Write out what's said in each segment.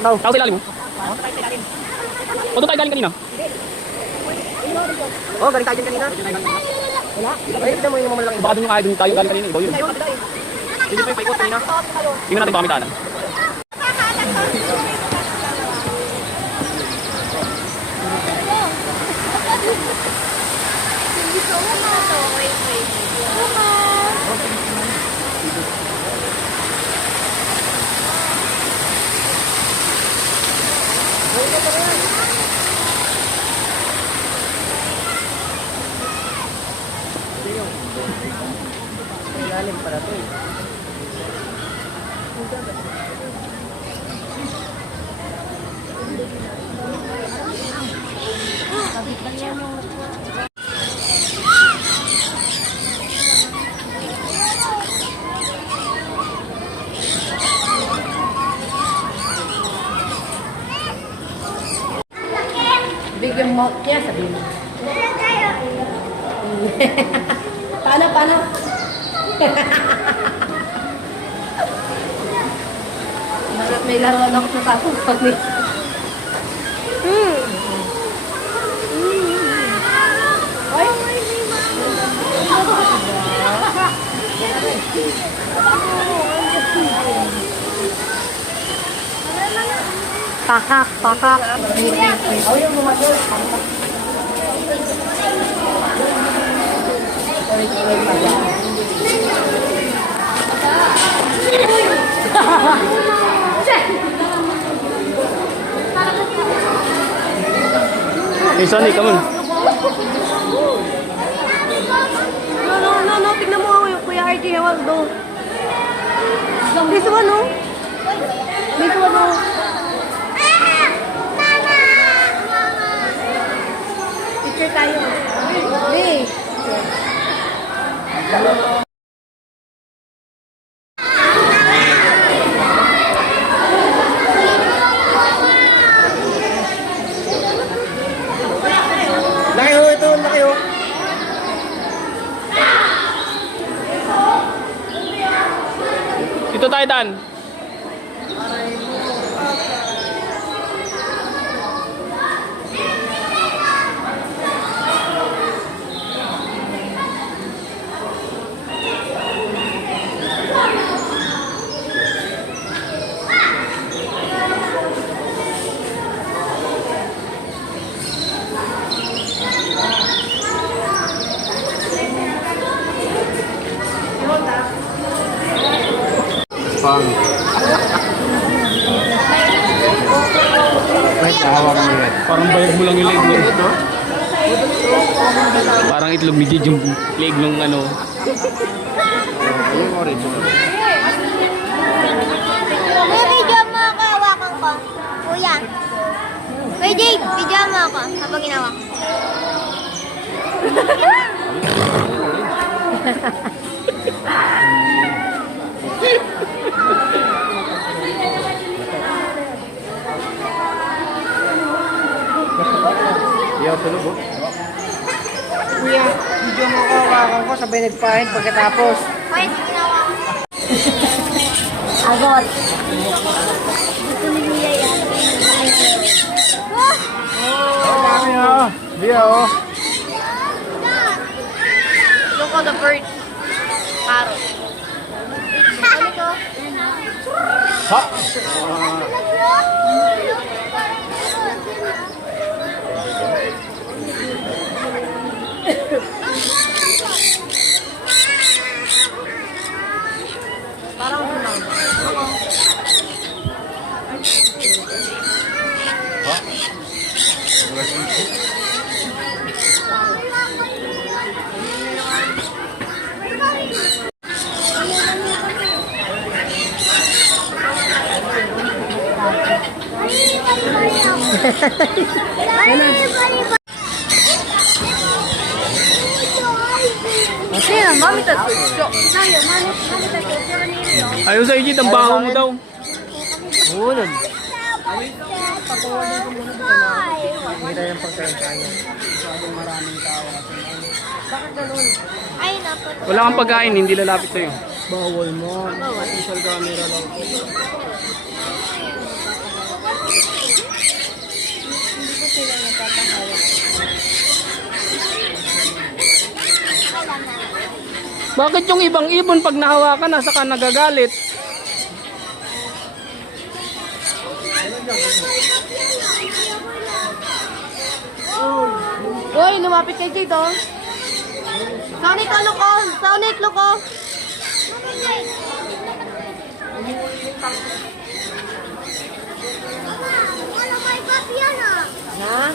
Tao sa ilalim mo? O doon tayo galing kanina? Oo, galing tayo din kanina. Wala? Ay, kita mo yung mamalaki. Baka doon yung kaya doon tayo galing kanina. Ibaw yun. Hindi pa yung paikot kanina. Tingnan natin baka may daanan. Ilalim pala ito eh. Bigyan mo niya, sabihin mo. Paano? Bakit may laruan ako sa tatapag ni? Ay! Pakak. Oh, yung gumagal. Hey, Sonny, come on. No. Tignan mo ako yung Kuya RJ Hewaldo. This one, no? This one, no? Picture tayo. Hey. Laki ho ito, laki ho. Dito tayo, Dan. Pang. May kahawak mo yan. Parang bayag mo lang yung leg mo. Parang itlog ni Jid yung leg nung ano. Yung original. May video mo ako, hawakan ko. Kuya. Kuya Jade, video mo ako habang ginawa ko. Iyaw tulog ho. Kuya, video mo ko, hawakan ko, sabay nagpahid pagkatapos. Kuya, ginawa ko. Agot. Gusto ni Kuya yan. Dami ho. Diya ho. Look at the bird. Parrot. Ano ko? Ha? Parang hunang. Sino? Mami tatutso. Tayo, mami tatutso. Ayaw sa Jid, ang baho mo daw. Oo, Hindi yung pagkain tayo. Ay, napat. Wala kang pagkain, hindi lalapit sa'yo. Bawal mo. Official camera lang. Bakit yung ibang ibon pag nahawakan nasa ka nagagalit? Uy, lumapit kay Jade, oh. Sonic, ano ko? Sonic, loko. Wala may papi yan ah. Ha?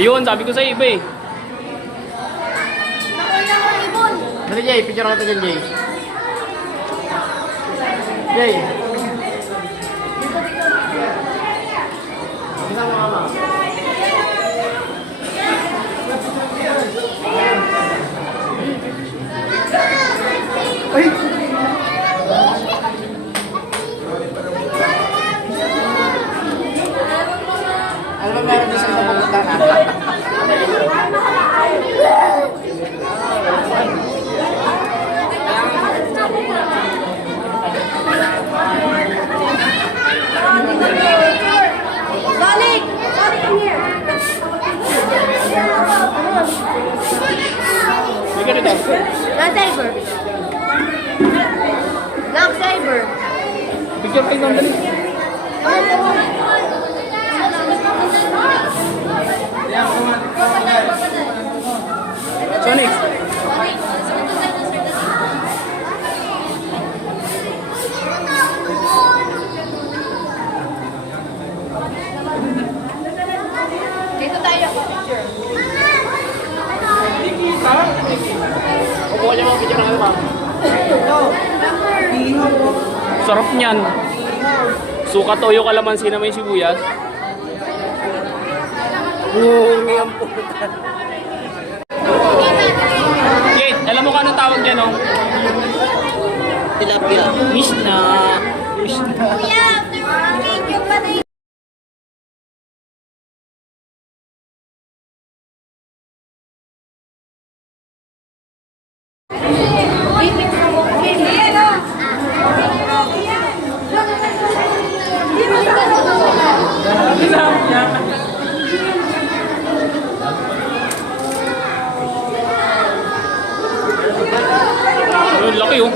Ayun, sabi ko sa'yo iba eh. Dali, Jay. Picture ako dyan, Jay. Jay. Isang mama. Ay! Ano ba meron dito sa pupunta na? Sonic! Sonic, come here. Sige rito. Nag-cyber. Nag-cyber. Picture kayo nang dali. Sonic. Dito tayo. Picture. Kukuha niya mga picture natin, ma'am. Sarap niyan. Suka, toyo, kalamansi na may sibuyas. Bungi ang puta. Kate, alam mo ka anong tawag dyan, oh? Tilapia. Miss na. Kuya, video pa na yun. Ayun, laki, oh.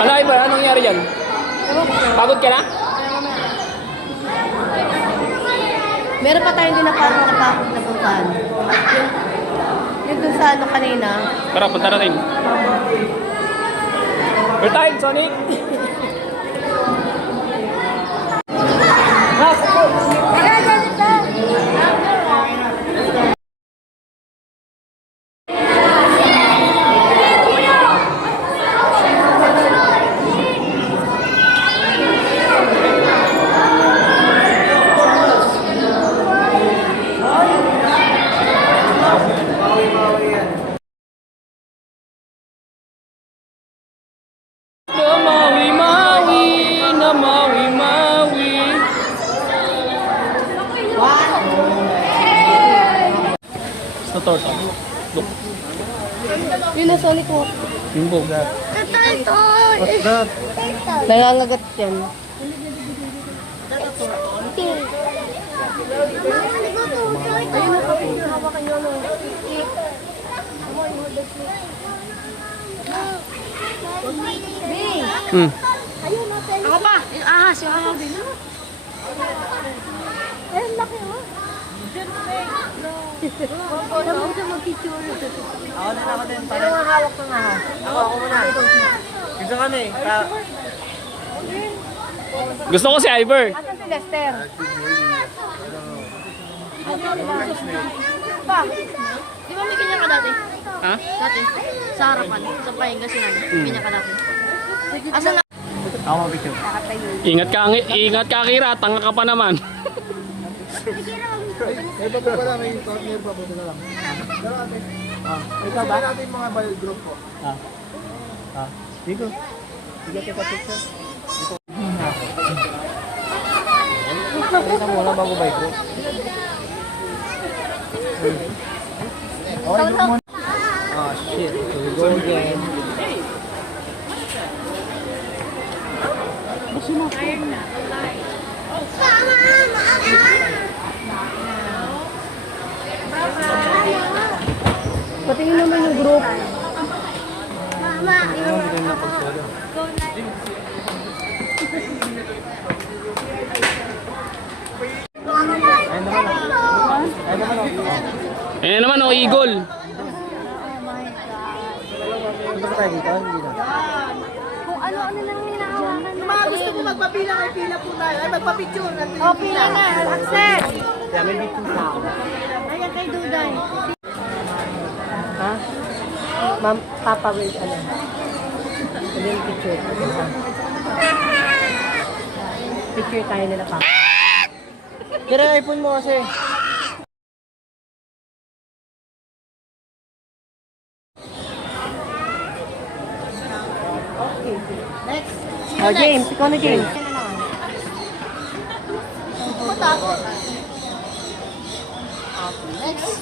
Ano, Iba? Anong nangyari dyan? Pagod ka na? Meron pa tayong napakot na puntahan. Yung dun sa ano kanina. Tara, punta natin. We're time, Sonic! Mawi-mawi na mawi-mawi. Sa torta. Look. Yun na Sonic mo. Bimbo. Turtle! What's that? Nangangagat yan. Hmm. Ako pa! Yung ahas, yung ahas din. Ayun, laki mo. Ako din. Sino nga hawak ko nga? Ako muna. Gusto ka na eh. Gusto ko si Ivor. Asan si Lester? Di ba may ganyan ka dati? Ha? Dati? Sa harapan. Sa pahinga sinabi. Ganyan ka dati. Asan na? Ako mabicture. Ingat ka Kira, tanga ka pa naman. Ikaw ba? Natin mga bio group po. Dito. Sige kita picture. Kita mo na bago bio group. Okay, group mo. Oh shit. Here we go again. Patingin naman yung group. Ayan naman oh, Eagle. Ano ba tayo dito? Hindi na. Kung ano-ano lang hinahawakan natin. Mga gusto ko magpapila kay pila po tayo. Ay, magpapicture natin. O, pila na. Accept. Yeah, may big two tao. Ayan kay Duday. Ha? Ma'am, Papa, wait, ano? Ano yung picture? Picture tayo nila, Papa. Kira iPhone mo kasi. Next. Oh, James. Ikaw na, James.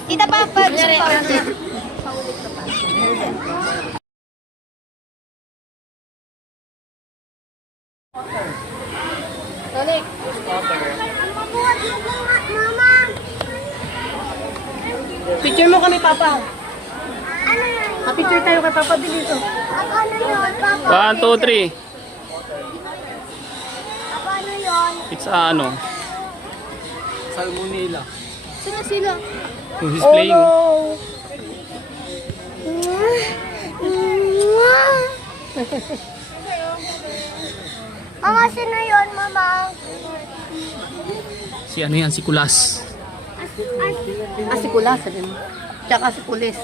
Kita Papa. Sonic. Mama. Picture mo kami, Papa. Ano yun? Picture tayo kay Papa dito. Ano yun, Papa? 1, 2, 3. Ano yun? It's ano? Salmonella. Sino sila? He's playing. Mama, sino yun, Mama? Si ano yan, si Kulas. Ah, si Kulas, sabi mo. Tsaka si Pulis.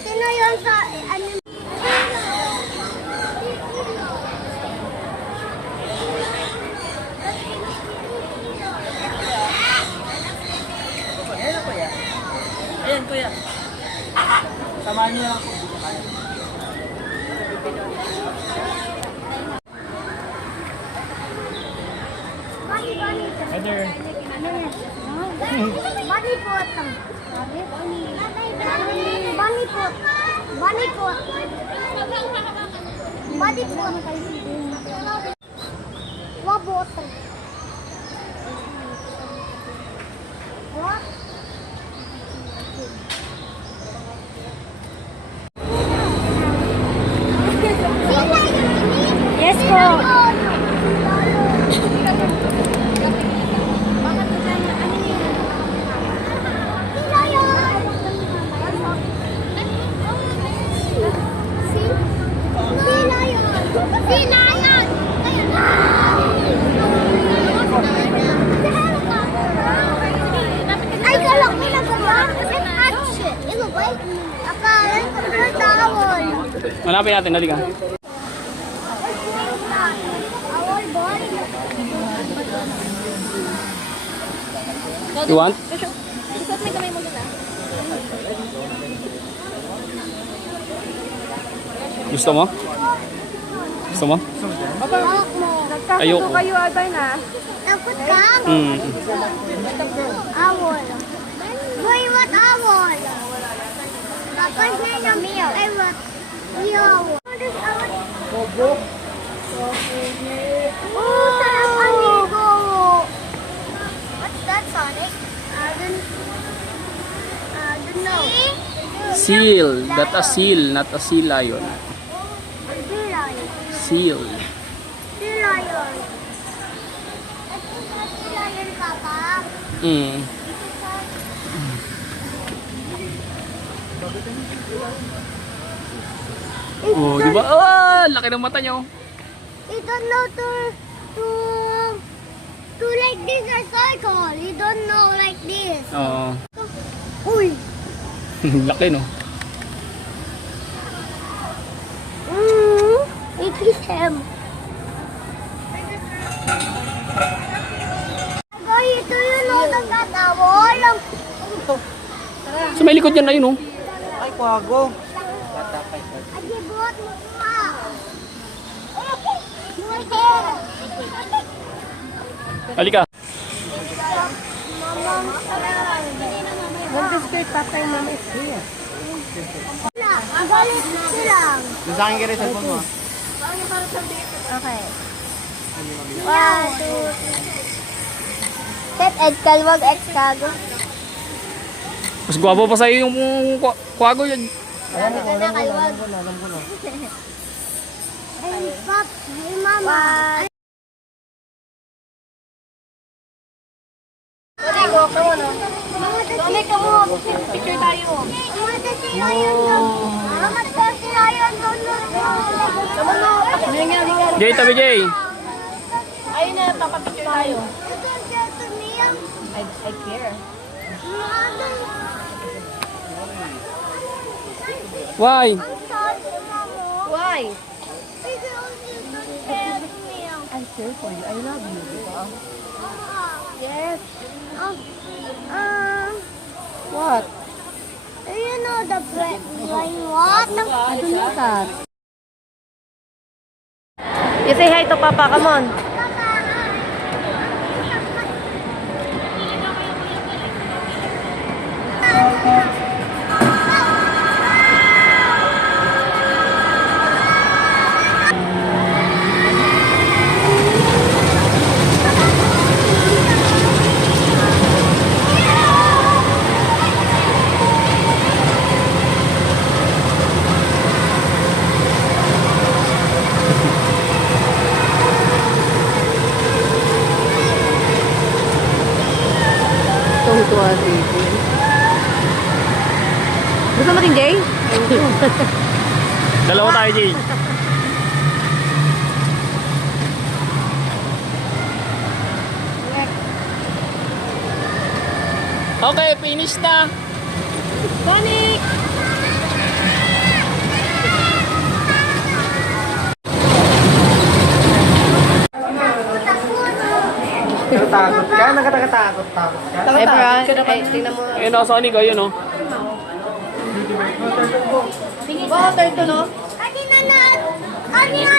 Sino yun sa... Ano? Ayan, kuya. Samahan niyo lang. Heather. Bunny pot. Bunny pot. Bunny pot. Bunny pot. Wabot. What? Yes po. Ay, galak mo na ba? Ito ba? Akala ko na tawol. Malapit natin, dali ka. Awol, boy. You want? Susuot may kamay mo na. Gusto mo? Gusto mo? Hawak mo. Ayoko. Kayo, Albay na. Takot ka? Mm. Awol. Boy, what awol? Kapag na yung meal. Ay, what? Yo. What is awol? Bobo. Oh, sarap ang ligo. What's that, Sonic? I don't know. Seal. That a seal, not a sea lion. Sea lion. Seal. Sea lion. Ito sa sea lion, Papa. Mm. Oh, di ba? Ah, laki ng mata niyo. You don't know to like this a circle. You don't know like this. Oo. Uy. Laki, no? It is him. Boy, do you know the katawol? So may likod yan na yun, oh. Ay, kwago. Agibot mo pa. Halika. When the skirt, papa and mama is here. Ang galit sila. Doon sa akin ka rin sa phone mo. Okay. 1, 2, 3. Set Edkal, wag Edkago. Mas gwapo pa sa'yo yung kwago yan. Alam ko na. Ay, Pop, ay Mama. Mami, kamo. Picture tayo. Mama, sila yun doon. Mama, sila yun doon. Jay, tabi Jay. Ayun na, papapicture tayo. I care. Why? Why? I care for you. I love you, di ba? Yes. What? You know the blind what? I don't know that. You say hi to Papa, come on. Tuwa si Jay. Gusto mo din, Jay? Dalawa tayo, Jay. Okay, finish na. Sonic! Nakatakot ka? Nakatakatakot ka? Ay, Brian. Ay, tingnan mo. Ayun o, Sonic, ayun o. Water to, no? Kanina na! Kanina!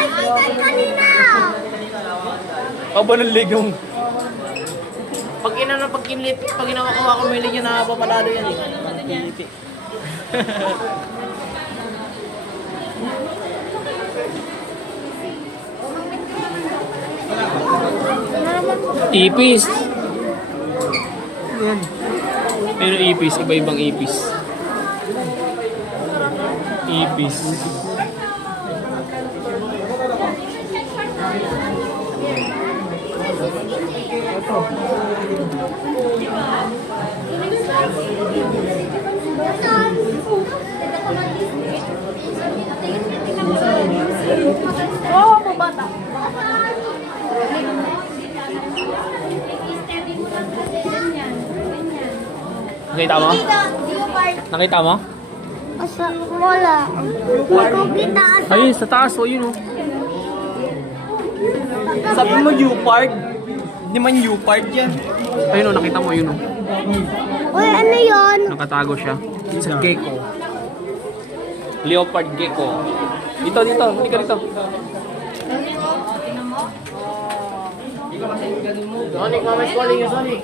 Kanina! Aba ng ligong. Pag pagkinlit, pag inawakuha ko milig yun, napapadado yan eh. Ipis. Ayun, ipis. Iba-ibang ipis. Ipis. Oo, po bata. Nakita mo? Nakita mo? Asa, wala. Magkukita asa. Ayun, sa taas. O, yun o. Sabi mo U-Park? Hindi man U-Park yan. Ayun o, nakita mo yun o. Uy, ano yun? Nakatago siya. Sa gecko. Leopard gecko. Dito, dito. Hindi ka dito. Sonic, mama's calling you, Sonic.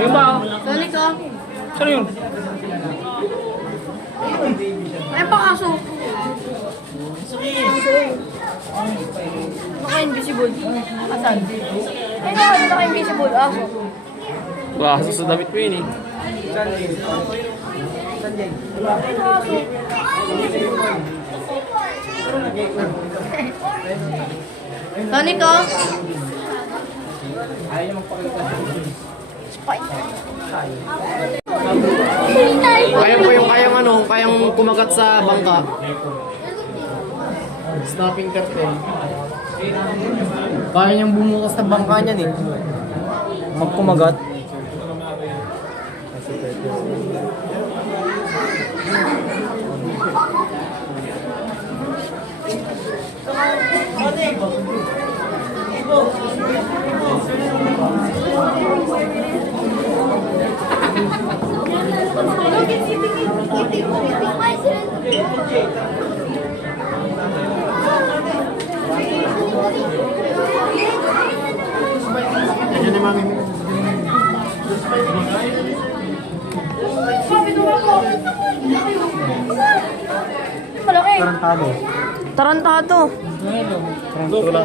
Ayun ba? Sonic, oh. Saan yun? Ay, pakaso. Naka-invisible. Asan? Ay, naka-invisible. Aso. Baso sa damit ko yun eh. Sonic, oh. Kaya po yung kayang kumagat sa bangka. Snapping turtle. Kaya niyang bumukas sa bangka niyan eh. Magkumagat. Ayan ni mami. Malaki. Tarantado. Tarantado. Tarantula.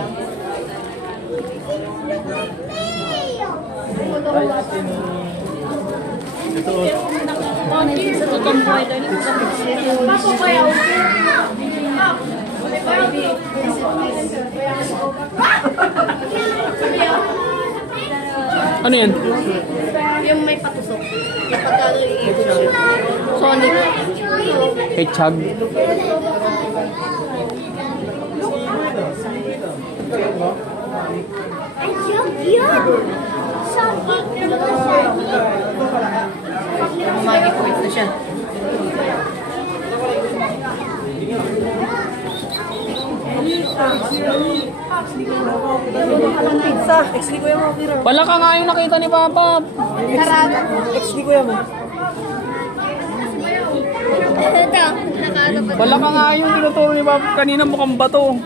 Ano yan? Yung may patusok. Yung pagkano i-eat. Sonic. Hedgehog. Magic words na siya. Pizza. Ex-li ko mo, Kiro. Wala ka nga yung nakita ni Papa. Sarado. Ex-li ko mo. Wala ka nga yung tinuturo ni Papa. Kanina mukhang bato.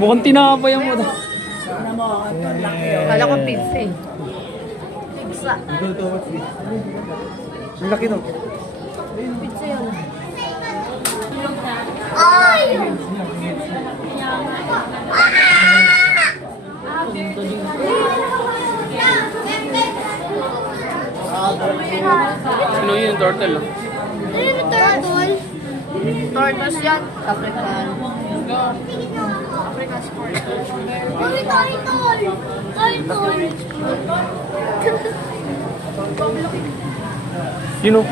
Mukhang tinapay mo. Kala ko pizza eh. Ang laki no. Pizza yun. Sino yun? Turtle. Oh. Tortoise yan. African. Yun o.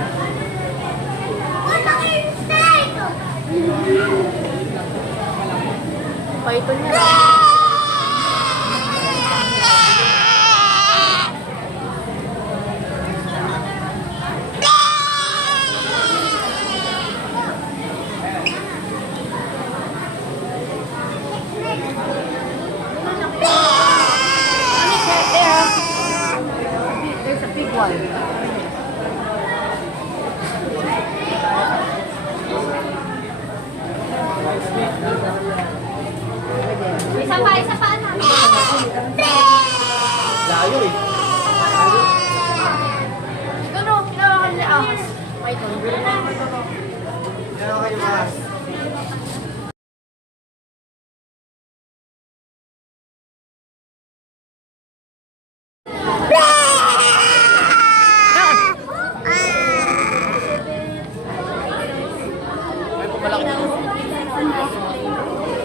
Python niya. There's a big one. Isa pa, ano? Layo eh. Ano? Kinawakan niya ahas. Python. Ano kayo mas?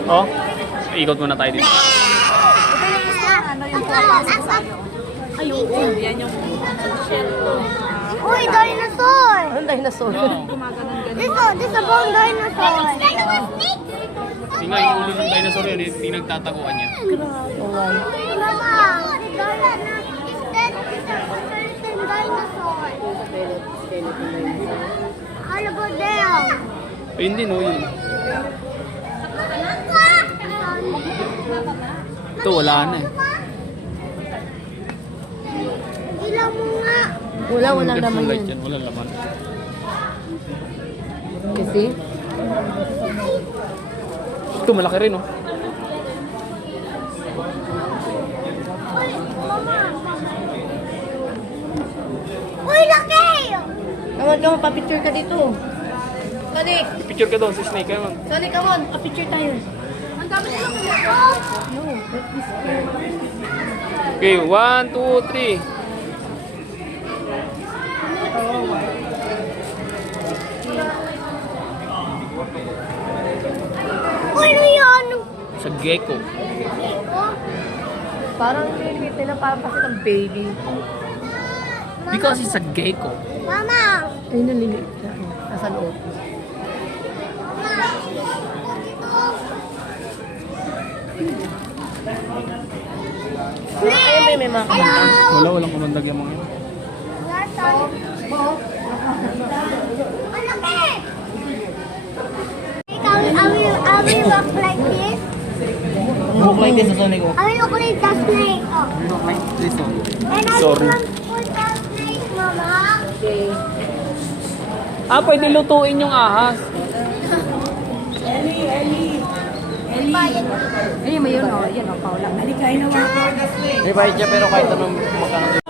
Oh. Ikot muna tayo dito. Ayun. Yan yung Uy, dinosaur! Anong dinosaur? This a bone dinosaur. Hindi nga, yung ulo ng dinosaur yun. Hindi nagtataguan niya. Mama, is that skeleton dinosaur? All about them. Ayun din, oh yun. Ito, wala na eh. Ilaw mo nga. Walang Red laman light yan. yan, walang laman. You see? Ito, malaki rin oh. Uy, laki! Come on, pa-picture ka dito. Sonic! Picture ka doon sa snake. Ayun. Sonic, come on, pa-picture tayo. Ang dami nilang No, Okay, 1, 2, 3. Uy, ano yan? Sa gecko. parang nililito na parang kasi ng baby. Because it's a gecko. Mama! Ay, naliliit na. Nasa loob. Ay, may mga kamangka. Walang kumandag yung mga yun. I will walk like this. Look like this, Sonic. I will look like the snake. Oh. Look like this one. And I Sorry. will put the snake, Mama. Pwede lutuin yung ahas. Ay, may yun, oh. Yan, oh, Paula. May bayad siya pero kahit anong magkano.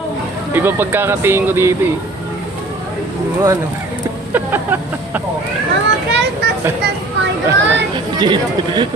Iba pagkakatingin ko dito eh. Ano? Mama, can you touch the spider? Ay,